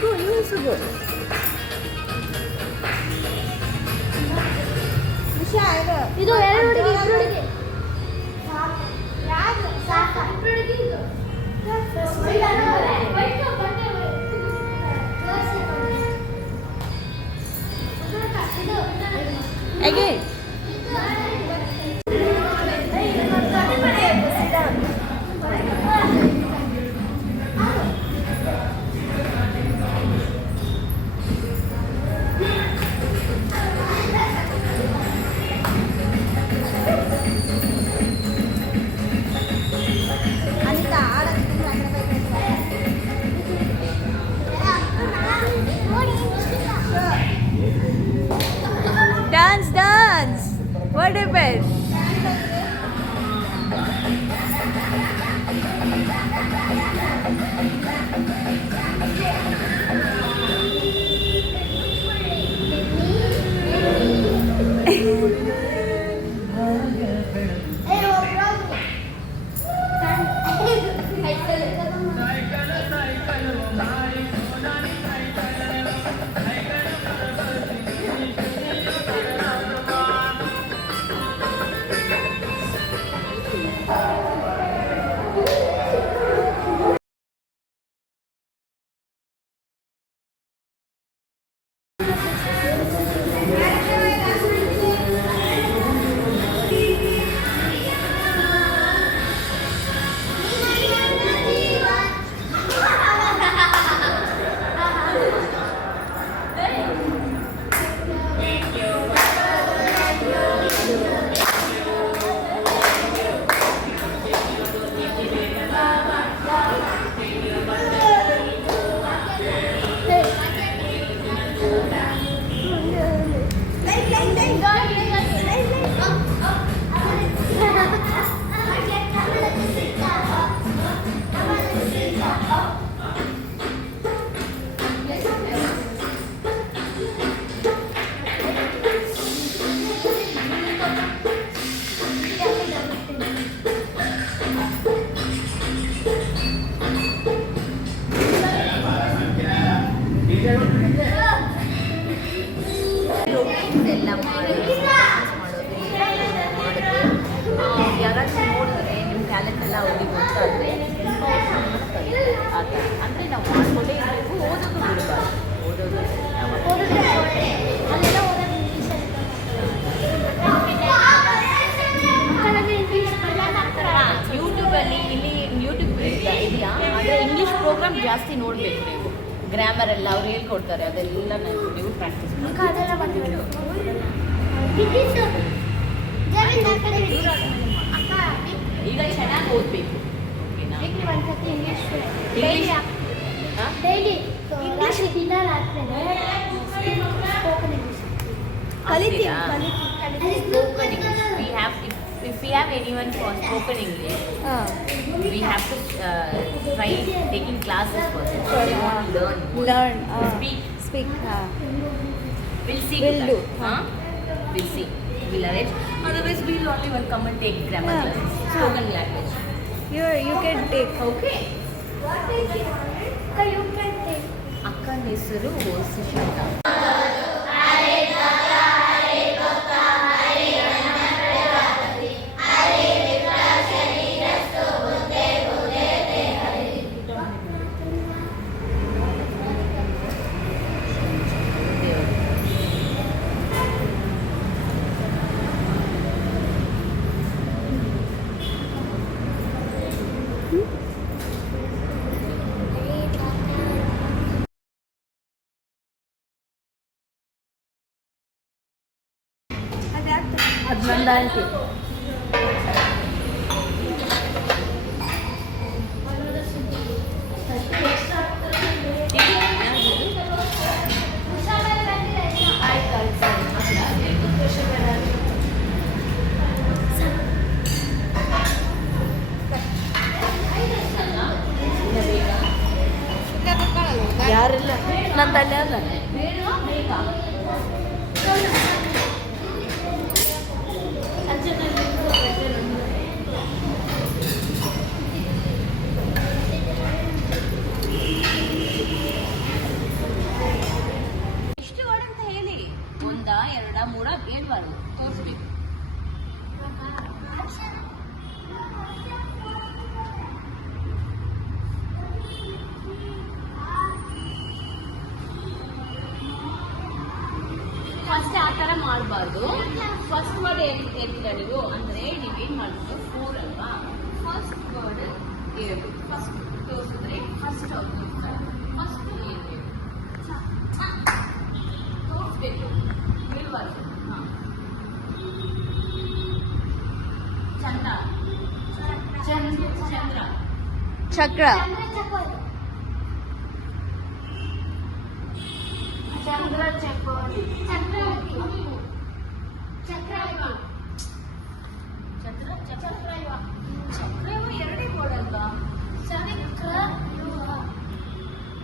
Go. You also go. ಇದು ಎರಡುಗೆ Again. Dance. What happened? English program ಜಾಸ್ತಿ ನೋಡಬೇಕು ನೀವು. ಗ್ರಾಮರ್ ಎಲ್ಲ ಅವ್ರು ಹೇಳ್ಕೊಡ್ತಾರೆ, ಅದೆಲ್ಲ ನೀವು ಪ್ರಾಕ್ಟೀಸ್ ಮಾಡಿ. ಈಗ ಚೆನ್ನಾಗಿ ಓದಬೇಕು. If we have anyone for spoken English, we have to try taking classes for them. So they want to learn. Speak. We'll see. We'll see. We'll arrange. Otherwise, we'll only will come and take grammar classes, spoken language. You can take. Okay. You can take. Akka hesaru Sushmita. Bhandhavya. ಯಾರಿಲ್ಲ ನಂದಲ್ಲೇ ಅಲ್ಲ ಮಾಡಬಾರ್ದು. First word ಹೇಳ್ತೀರಾ ನೀವು ಅಂದ್ರೆ ನೀವೇನ್ ಮಾಡಬೇಕು 4 ಅಲ್ವಾ. First word ಏನು ಫಸ್ಟ್ ತೋರಿಸಿದ್ರೆ ಫಸ್ಟ್ ಫಸ್ಟ್ ಏನು ತೋರಿಸ್ಬೇಕು ಹೇಳ್ಬಾರ್ದು. ಚಂದ್ರ ಚಂದ್ರ ಚಕ್ರ ಚಂದ್ರ ಚಕೋರಿ ಚಕ್ರವರ್ತಿ ಚಕ್ರಯುಗ ಚಕ್ರ ಚಕ್ರಯುಗ ಚಕ್ರಯುಗ ಎರಡೇ ವರ್ಡ್ ಅಲ್ವಾ.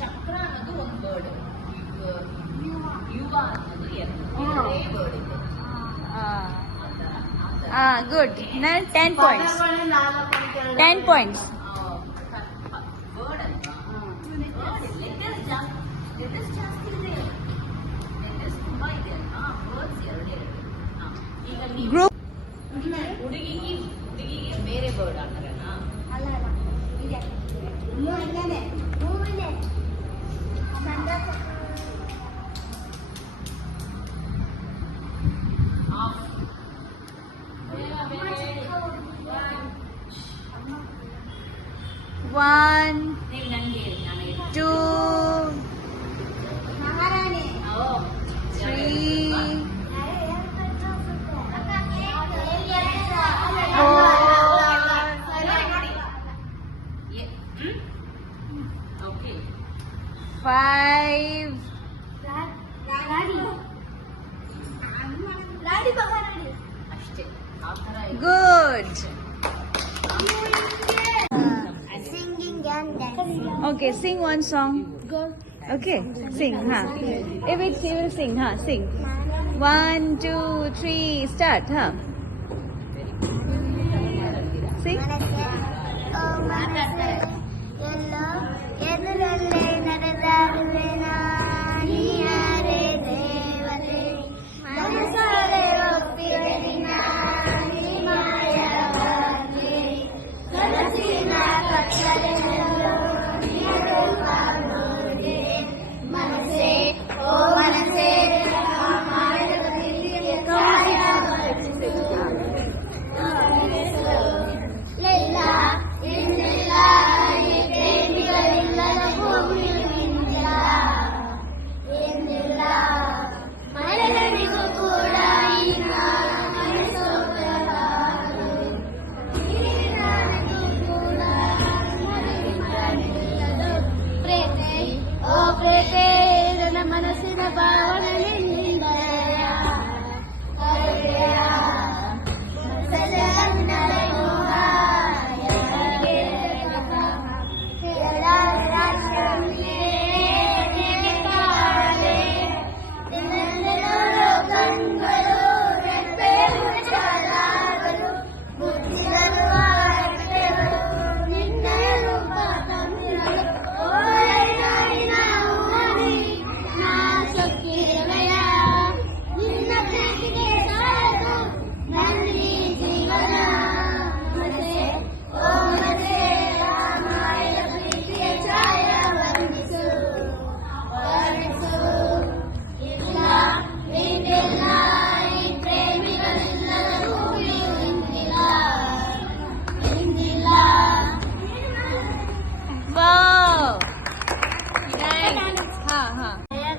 ಚಕ್ರ ಅನ್ನೋದು ಒಂದು ವರ್ಡ್, ಯುಗ ಅನ್ನೋದು ಎರಡೇ ವರ್ಡ್ ಇದೆ. ಗುಡ್. 10 points. 10 points. ವರ್ಡ್ ಅಲ್ವಾ. ಲೆಟರ್ಸ್ ಜಾಸ್ತಿ ಇದೆ, ಲೆಟರ್ಸ್ ತುಂಬಾ ಇದೆ ಅಲ್ವಾ. ವರ್ಡ್ಸ್ ಎರಡೇ ಎರಡು. ಈಗ ನೀವು Group. ಹುಡುಗಿಗೆ ಬೇರೆ ವರ್ಡ್ ಹಾಕ್ತಾರಲ್ಲ. ಅಲ್ಲ ಇದೆ ಮೂರನೇ One, ನೀವು ನನಗೆ 2, ಮಹಾರಾಣಿ 3, 4, ಓಕೆ 5, ಲಾಡಿ ಮಹಾರಾಣಿ ಅಷ್ಟೇ ಆ ಥರ ಇದೆ. good. Singing and dancing. Okay, sing one song. Okay, sing. If it's you will sing. Sing. 1, 2, 3, start. Sing. ಮನಸ್ಸೆ ಎಲ್ಲೋ ಎದುರಲ್ಲೇ ನಡೆದಾಡುವೆ ನೀಯಾರೆ ದೇವತೆ ಮನಸಾರೆ ಒಪ್ಪಿವೆ ನೀ ಮಾಯವಾದೆ ಕನಸಿನ ಕತ್ತಲೆಯಲ್ಲೋ ನೀಡುವಾಗೋದೆ ಮನಸ್ಸೇ ಓ ಮನಸ್ಸೇ ಮಾಯದಲ್ಲಿ ಕಾಯ ಎಲ್ಲ ಇನ್ನೆಲ್ಲ ಈ ಪ್ರೇಮಿಗಳಿಲ್ಲದ ಭೂಮಿ ಇಂದಿಲ್ಲ ಎಂದಿಲ್ಲ ಮಳೆಗಳಿಗೂ ಕೂಡ ಇನ್ನ ಮನಸ್ಸೋಗಲಾರದು ನೀರಿನಗೂ ಕೂಡ ಮರೆಯಿಲ್ಲದು ಪ್ರೇತೆ ಓ ಪ್ರೇತೆ ನನ್ನ ಮನಸ್ಸಿನ ಭಾವನೆ ನಿನ್ನಿಂದಯ Wow. Nice.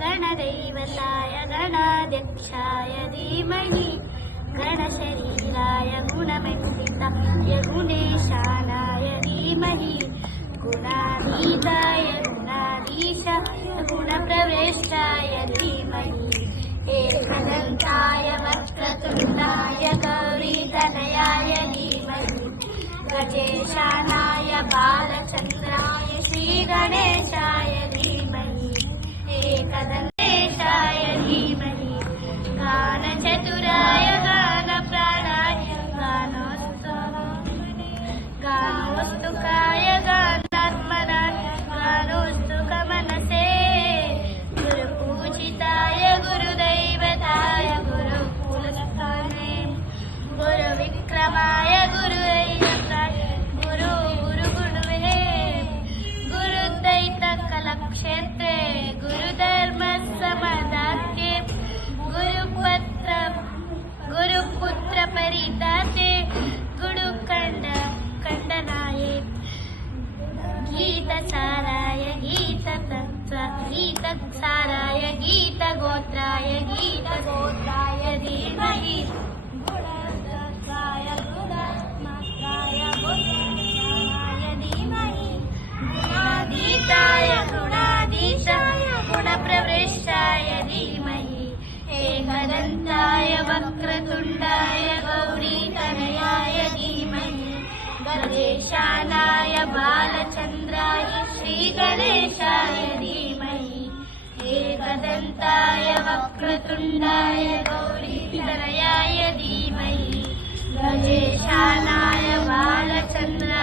गणदैवताय गणाध्यक्षाय धीमहि गणशरीराय गुणमण्डिताय गुणेशानाय धीमहि गुणातीताय गुणाधीशाय गुणप्रवेष्टाय धीमहि एकदन्ताय वक्रतुण्डाय गौरीतनयाय धीमहि गजेशानाय बालचन्द्राय श्रीगणेशाय धीमहि एकदन्तेशाय धीमहि गानचतुराय गानप्राणाय गानोस्तुकाय गानात्मनाय गानोस्तुकमनसे गुरुपूजिताय गुरुदैवताय गुरुकुलस्थाने गुरुविक्रमाय गुरुदैवताय गुरुगुरुवे गुरुदैतकलक्षेत्रे गुरुधर्मस्य गजेशानाय बालचन्द्राय श्रीगणेशाय धीमहि एकदन्ताय वक्रतुण्डाय गौरीतनयाय धीमहि गजेशानाय बालचन्द्राय